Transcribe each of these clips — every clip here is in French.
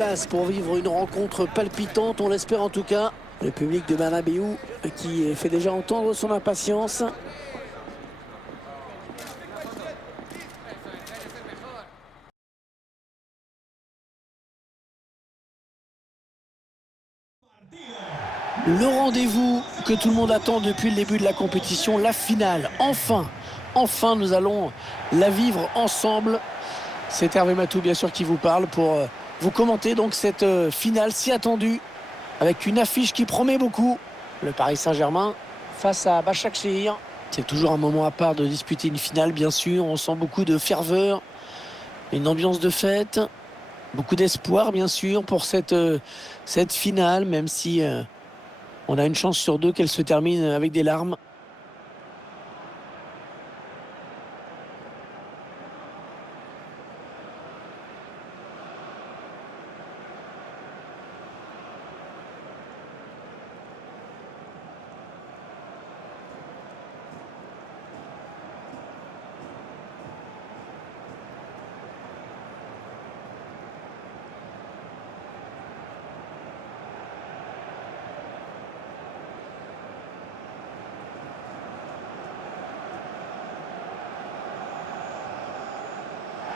Place pour vivre une rencontre palpitante, on l'espère en tout cas. Le public de Bernabéu qui fait déjà entendre son impatience. Le rendez-vous que tout le monde attend depuis le début de la compétition, la finale. Enfin nous allons la vivre ensemble. C'est Hervé Matou bien sûr qui vous parle pour vous commenter donc cette finale si attendue avec une affiche qui promet beaucoup. Le Paris Saint-Germain face à Başakşehir. C'est toujours un moment à part de disputer une finale bien sûr. On sent beaucoup de ferveur, une ambiance de fête, beaucoup d'espoir bien sûr pour cette finale, même si on a une chance sur deux qu'elle se termine avec des larmes.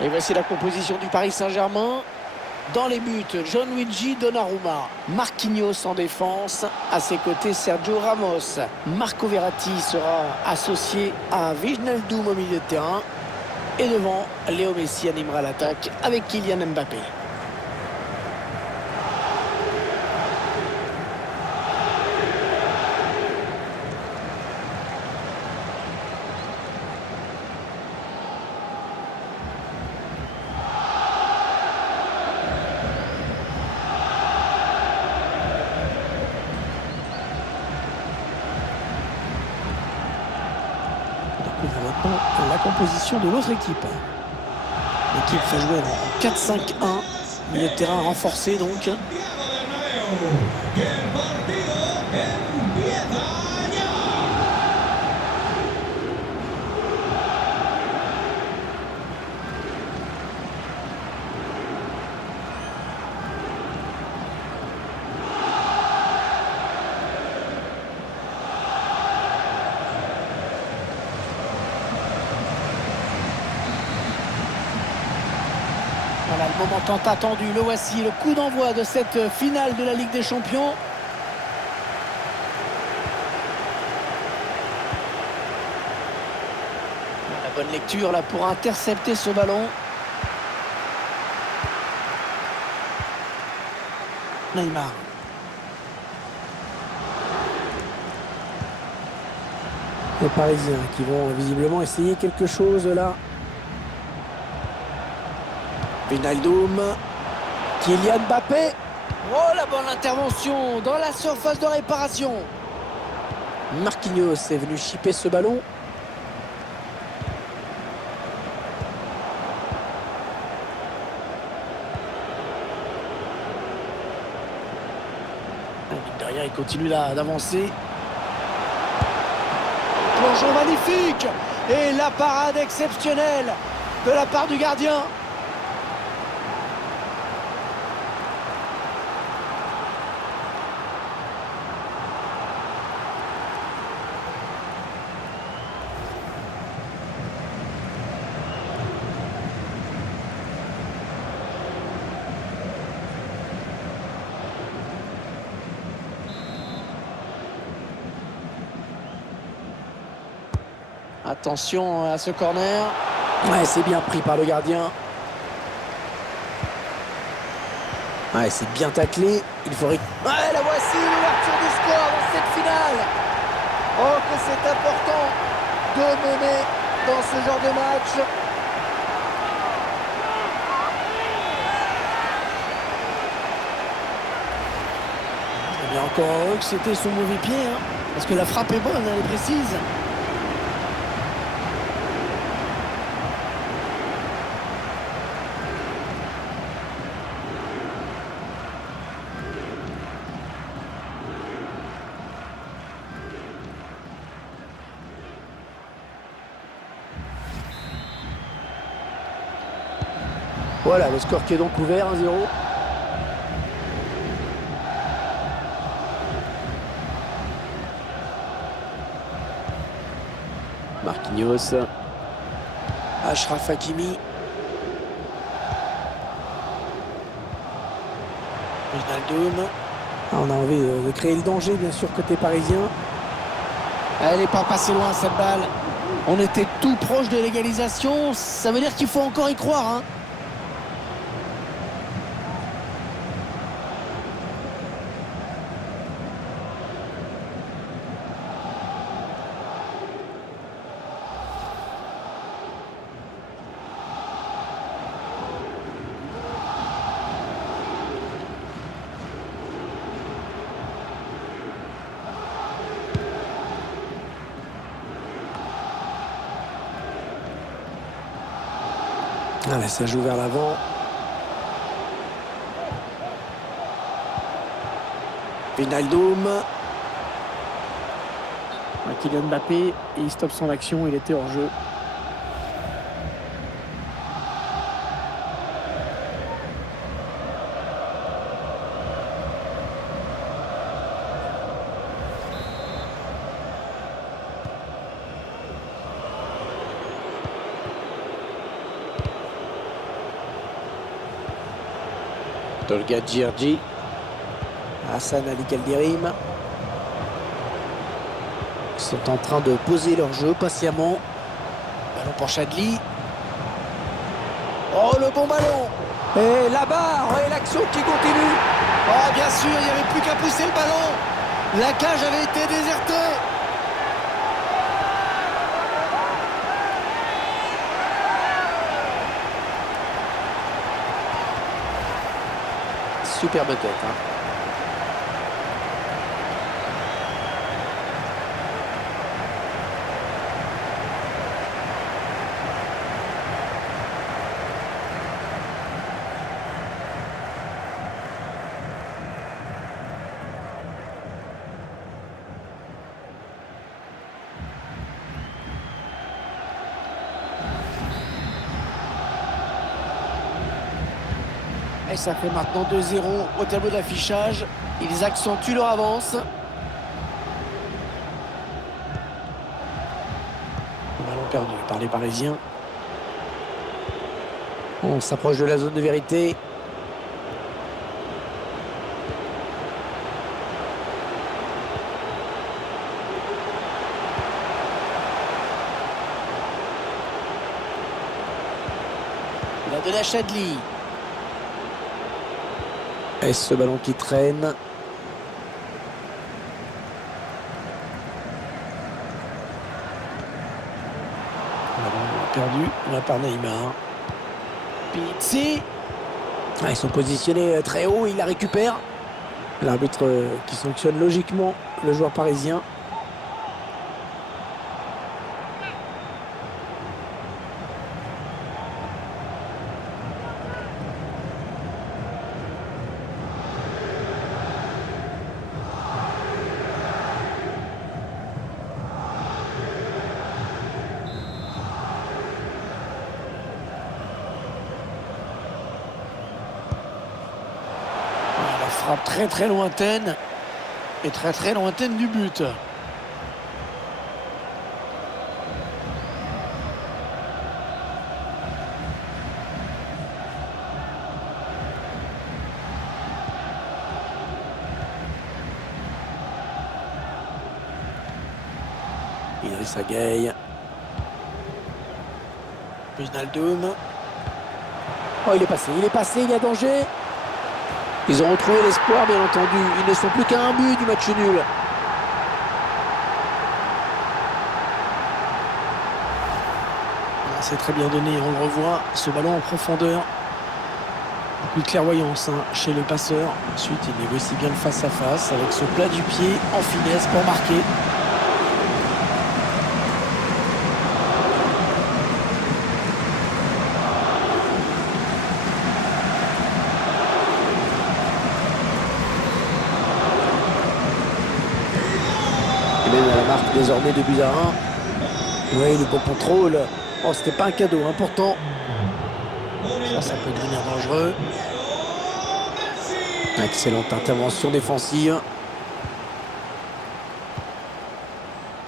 Et voici la composition du Paris Saint-Germain. Dans les buts, Gianluigi Donnarumma, Marquinhos en défense, à ses côtés Sergio Ramos. Marco Verratti sera associé à Wijnaldum au milieu de terrain. Et devant, Léo Messi animera l'attaque avec Kylian Mbappé. Maintenant la composition de l'autre équipe. L'équipe va jouer en 4-5-1. Milieu de terrain renforcé donc. Voilà le moment tant attendu, le voici, le coup d'envoi de cette finale de la Ligue des Champions. La bonne lecture là pour intercepter ce ballon. Neymar. Les Parisiens qui vont visiblement essayer quelque chose là. Wijnaldum, Kylian Mbappé. Oh, la bonne intervention dans la surface de réparation. Marquinhos est venu chipper ce ballon. Derrière, il continue d'avancer. Plongeon magnifique. Et la parade exceptionnelle de la part du gardien. Attention à ce corner. Ouais, c'est bien pris par le gardien. Ouais, c'est bien taclé. Il faut... Ouais, la voici, l'ouverture du score dans cette finale. Oh, que c'est important de mener dans ce genre de match. Eh bien, encore heureux que c'était son mauvais pied, hein, parce que la frappe est bonne, elle est précise. Voilà, le score qui est donc ouvert, 1-0. Marquinhos. Achraf Hakimi. Wijnaldum. On a envie de créer le danger, bien sûr, côté parisien. Elle n'est pas passée loin, cette balle. On était tout proche de l'égalisation. Ça veut dire qu'il faut encore y croire, hein. Allez, ça joue vers l'avant. Wijnaldum. Kylian Mbappé, et il stoppe son action, il était hors jeu. Tolga Djirji. Hassan Ali Kaldirim. Ils sont en train de poser leur jeu patiemment. Ballon pour Chadli. Oh, le bon ballon. Et la barre, et l'action qui continue. Oh, bien sûr, il n'y avait plus qu'à pousser le ballon. La cage avait été désertée. Superbe tête, hein. Et ça fait maintenant 2-0 au tableau d'affichage. Ils accentuent leur avance. Ballon perdu par les Parisiens. On s'approche de la zone de vérité. Il a de la Chadli. Et ce ballon qui traîne. Ballon perdu là par Neymar. Pizzi. Ils sont positionnés très haut, il la récupère. L'arbitre qui sanctionne logiquement le joueur parisien. Frappe très très lointaine et très très lointaine du but. Idrissa Gueye. Wijnaldum. Oh, il est passé, il y a danger. Ils ont retrouvé l'espoir, bien entendu. Ils ne sont plus qu'à un but du match nul. C'est très bien donné, on le revoit. Ce ballon en profondeur. Beaucoup de clairvoyance chez le passeur. Ensuite, il négocie bien le face-à-face avec ce plat du pied en finesse pour marquer. À la marque désormais de but à 1. Oui, le bon contrôle. Oh, c'était pas un cadeau, pourtant. Ça peut devenir dangereux. Excellente intervention défensive.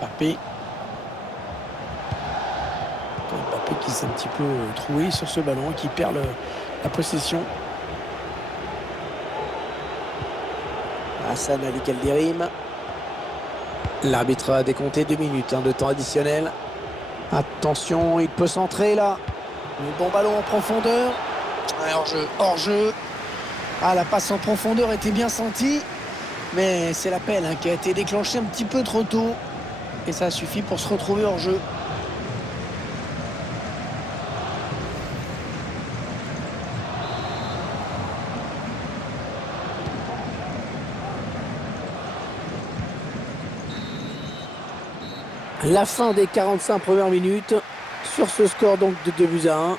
Mbappé. un petit peu troué sur ce ballon et qui perd la possession. Hassan Ali Kalderim. L'arbitre a décompté 2 minutes de temps additionnel. Attention, il peut centrer là. Le bon ballon en profondeur. Hors-jeu, hors-jeu. Ah, la passe en profondeur était bien sentie. Mais c'est l'appel qui a été déclenché un petit peu trop tôt. Et ça suffit pour se retrouver hors-jeu. La fin des 45 premières minutes sur ce score donc de 2-1.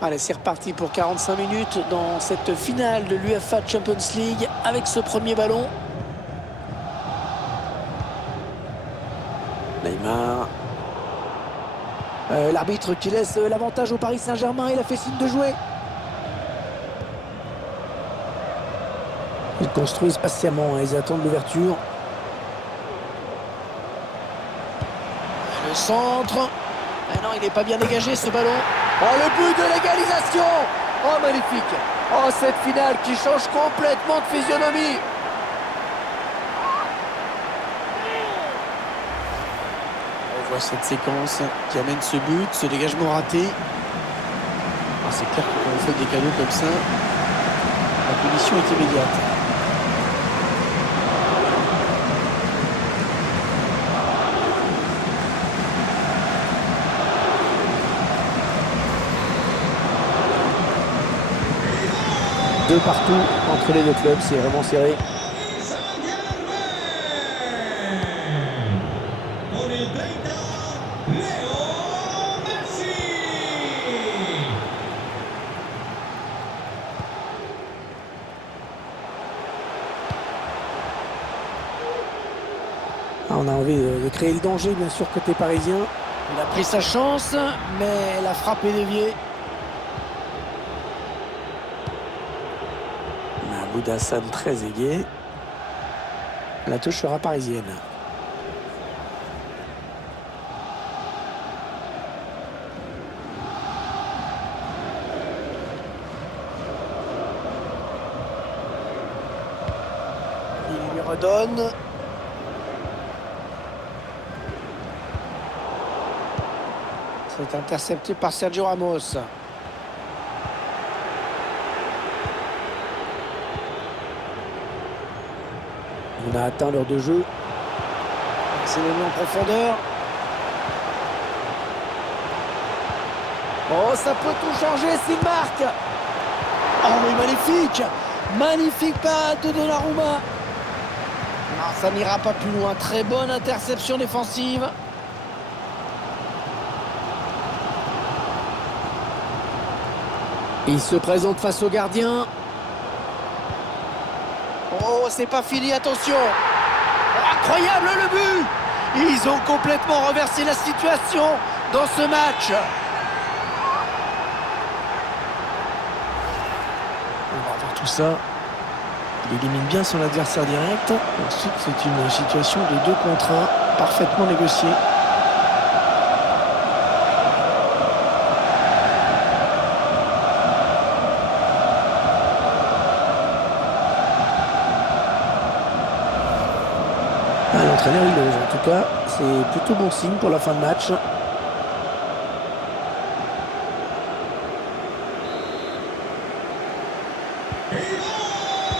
Allez, c'est reparti pour 45 minutes dans cette finale de l'UEFA Champions League avec ce premier ballon. Neymar. L'arbitre qui laisse l'avantage au Paris Saint-Germain, il a fait signe de jouer. Ils construisent patiemment, ils attendent l'ouverture. Le centre. Ah non, il n'est pas bien dégagé ce ballon. Oh, le but de l'égalisation! Oh, magnifique! Oh, cette finale qui change complètement de physionomie! On voit cette séquence qui amène ce but, ce dégagement raté. Ah, c'est clair que quand on fait des cadeaux comme ça, la punition est immédiate. Deux partout entre les deux clubs, c'est vraiment serré. On a envie de créer le danger, bien sûr, côté parisien. Il a pris sa chance, mais la frappe est déviée. Hassan très aigué. La touche sera parisienne. Il lui redonne. C'est intercepté par Sergio Ramos. On a atteint l'heure de jeu. C'est le en profondeur. Oh, ça peut tout changer s'il marque. Oh, mais magnifique! Magnifique passe de Donnarumma. Non, ça n'ira pas plus loin. Très bonne interception défensive. Il se présente face au gardien. Oh, c'est pas fini, attention! Incroyable le but! Ils ont complètement renversé la situation dans ce match. On va voir tout ça. Il élimine bien son adversaire direct. Ensuite, c'est une situation de 2 contre 1, parfaitement négociée. L'entraîneur il ose, en tout cas, c'est plutôt bon signe pour la fin de match.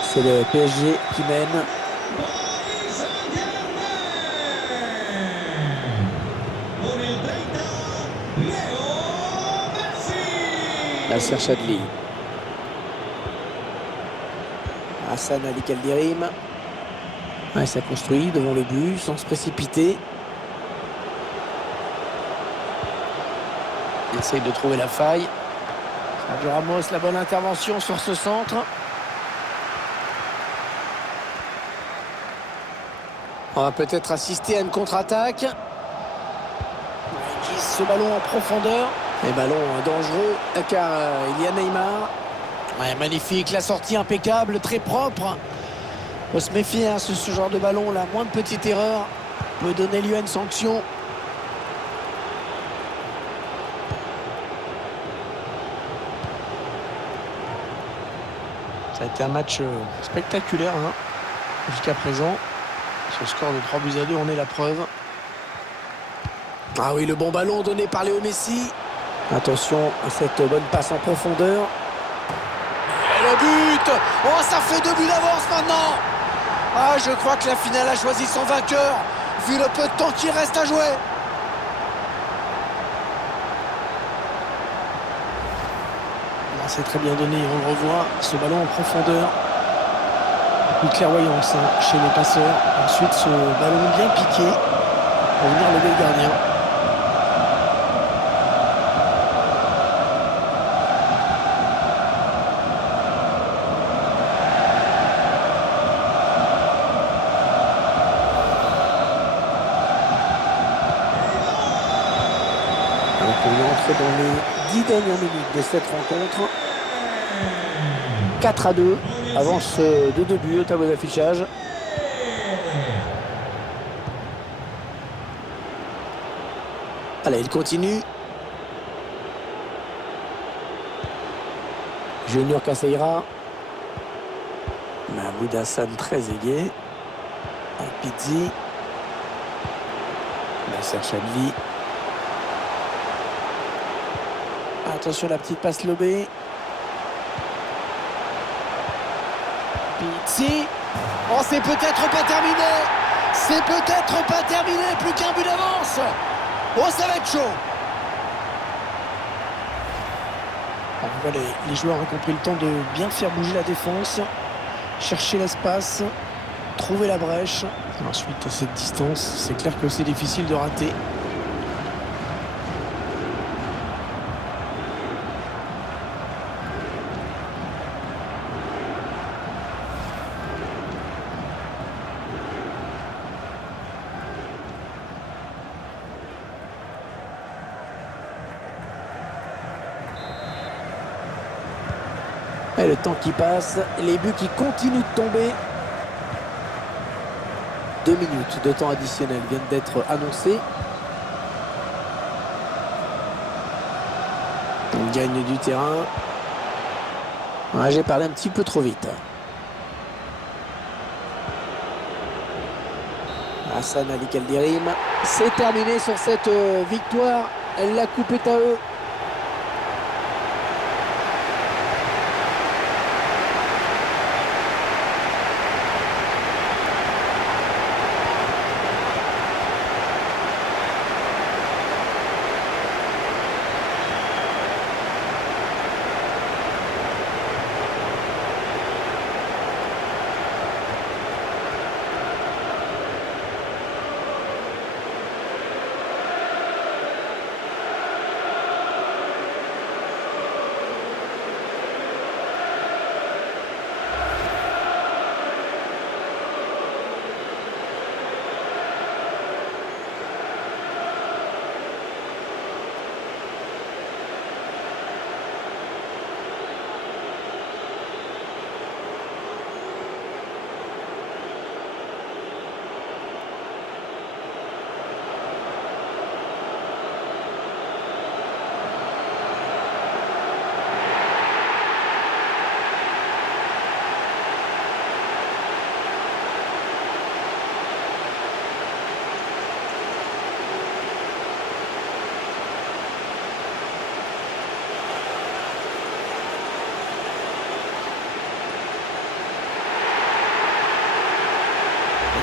C'est le PSG qui mène. Nasser Chadli. Hassan Ali Kalderim. Ouais, ça construit devant le but sans se précipiter. Il essaye de trouver la faille. Sergio Ramos, la bonne intervention sur ce centre. On va peut-être assister à une contre-attaque. Il glisse ce ballon en profondeur. Et ballon dangereux car il y a Neymar. Ouais, magnifique, la sortie impeccable, très propre. Faut se méfier, hein, ce genre de ballon, la moindre petite erreur peut donner lieu à une sanction. Ça a été un match spectaculaire hein, jusqu'à présent. Ce score de 3-2, on est la preuve. Ah oui, le bon ballon donné par Léo Messi. Attention à cette bonne passe en profondeur. Et le but! Oh, ça fait 2 buts d'avance maintenant! Ah, je crois que la finale a choisi son vainqueur, vu le peu de temps qu'il reste à jouer. C'est très bien donné, on le revoit, ce ballon en profondeur. Une clairvoyance hein, chez les passeurs. Ensuite, ce ballon bien piqué pour venir lever le gardien. Donc, on entre dans les 10 dernières minutes de cette rencontre. 4-2, avance de 2 buts au tableau d'affichage. Allez, il continue. Junior Caseira. Mahmoud Hassan très aigué. Avec Pizzi. Nasser Chadli. Attention la petite passe lobée. Pizzi. Oh, c'est peut-être pas terminé. C'est peut-être pas terminé. Plus qu'un but d'avance. Oh, ça va être chaud. On voit les joueurs ont compris le temps de bien faire bouger la défense. Chercher l'espace. Trouver la brèche. Ensuite, à cette distance, c'est clair que c'est difficile de rater. Et le temps qui passe, les buts qui continuent de tomber. 2 minutes de temps additionnel viennent d'être annoncés. On gagne du terrain. Ouais, j'ai parlé un petit peu trop vite. Hassan Ali Kaldirim. C'est terminé sur cette victoire. La coupe est à eux.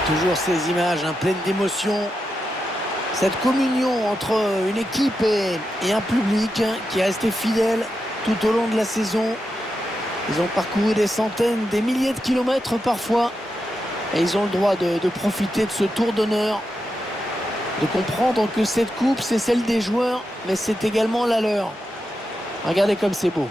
Toujours ces images pleines d'émotion. Cette communion entre une équipe et un public qui est resté fidèle tout au long de la saison. Ils ont parcouru des centaines, des milliers de kilomètres parfois. Et ils ont le droit de profiter de ce tour d'honneur. De comprendre que cette coupe, c'est celle des joueurs, mais c'est également la leur. Regardez comme c'est beau.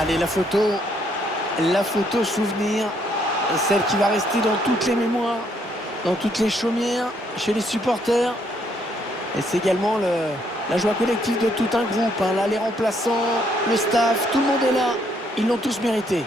Allez, la photo souvenir, celle qui va rester dans toutes les mémoires, dans toutes les chaumières, chez les supporters. Et c'est également la joie collective de tout un groupe, hein. Là, les remplaçants, le staff, tout le monde est là. Ils l'ont tous mérité.